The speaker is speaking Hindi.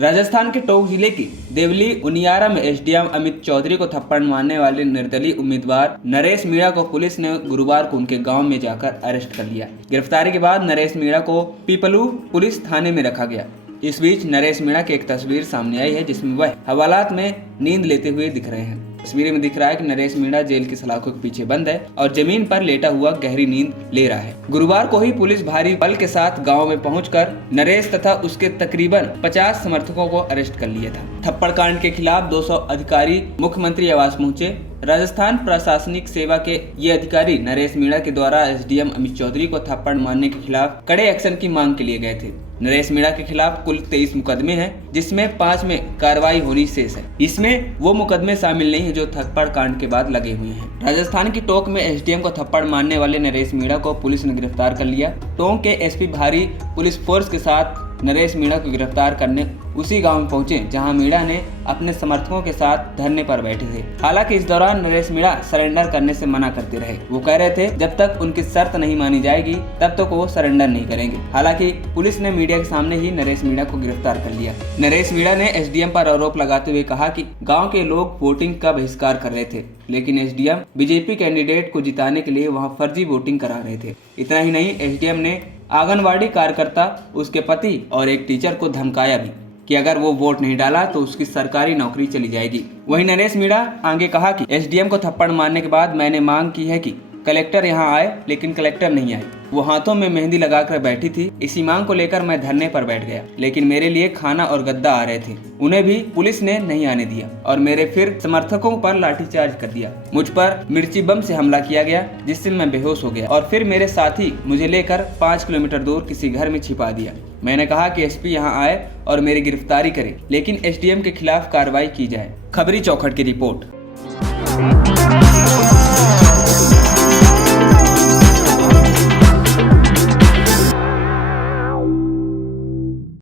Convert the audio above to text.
राजस्थान के टोंक जिले की देवली उनियारा में एसडीएम अमित चौधरी को थप्पड़ मारने वाले निर्दलीय उम्मीदवार नरेश मीणा को पुलिस ने गुरुवार को उनके गांव में जाकर अरेस्ट कर लिया। गिरफ्तारी के बाद नरेश मीणा को पीपलू पुलिस थाने में रखा गया। इस बीच नरेश मीणा की एक तस्वीर सामने आई है जिसमें वह हवालात में नींद लेते हुए दिख रहे हैं। तस्वीर में दिख रहा है कि नरेश मीणा जेल की सलाखों के पीछे बंद है और जमीन पर लेटा हुआ गहरी नींद ले रहा है। गुरुवार को ही पुलिस भारी बल के साथ गांव में पहुंचकर नरेश तथा उसके तकरीबन 50 समर्थकों को अरेस्ट कर लिया था। थप्पड़ कांड के खिलाफ 200 अधिकारी मुख्यमंत्री आवास पहुंचे। राजस्थान प्रशासनिक सेवा के ये अधिकारी नरेश मीणा के द्वारा एसडीएम अमित चौधरी को थप्पड़ मारने के खिलाफ कड़े एक्शन की मांग के लिए गए थे। नरेश मीणा के खिलाफ कुल 23 मुकदमे हैं, जिसमें 5 में कार्रवाई होनी शेष है। इसमें वो मुकदमे शामिल नहीं है जो थप्पड़ कांड के बाद लगे हुए हैं। राजस्थान की टोंक में एसडीएम को थप्पड़ मारने वाले नरेश मीणा को पुलिस ने गिरफ्तार कर लिया। टोंक के एसपी भारी पुलिस फोर्स के साथ नरेश मीणा को गिरफ्तार करने उसी गांव में पहुंचे जहां मीणा ने अपने समर्थकों के साथ धरने पर बैठे थे। हालांकि इस दौरान नरेश मीणा सरेंडर करने से मना करते रहे। वो कह रहे थे जब तक उनकी शर्त नहीं मानी जाएगी तब तक वो सरेंडर नहीं करेंगे। हालांकि पुलिस ने मीडिया के सामने ही नरेश मीणा को गिरफ्तार कर लिया। नरेश मीणा ने एसडीएम पर आरोप लगाते हुए कहा कि गाँव के लोग वोटिंग का बहिष्कार कर रहे थे, लेकिन एसडीएम बीजेपी कैंडिडेट को जिताने के लिए वहां फर्जी वोटिंग करा रहे थे। इतना ही नहीं, एसडीएम ने आंगनवाड़ी कार्यकर्ता, उसके पति और एक टीचर को धमकाया भी कि अगर वो वोट नहीं डाला तो उसकी सरकारी नौकरी चली जाएगी। वहीं नरेश मीणा आगे कहा कि एसडीएम को थप्पड़ मारने के बाद मैंने मांग की है कि कलेक्टर यहां आए, लेकिन कलेक्टर नहीं आए। वो हाथों में मेहंदी लगाकर बैठी थी। इसी मांग को लेकर मैं धरने पर बैठ गया, लेकिन मेरे लिए खाना और गद्दा आ रहे थे। उन्हें भी पुलिस ने नहीं आने दिया और मेरे फिर समर्थकों पर लाठीचार्ज कर दिया। मुझ पर मिर्ची बम से हमला किया गया, जिससे मैं बेहोश हो गया और फिर मेरे साथी मुझे लेकर 5 किलोमीटर दूर किसी घर में छिपा दिया। मैंने कहा कि एसपी यहाँ आए और मेरी गिरफ्तारी करे, लेकिन एसडीएम के खिलाफ कार्रवाई की जाए। खबरी चौखट की रिपोर्ट।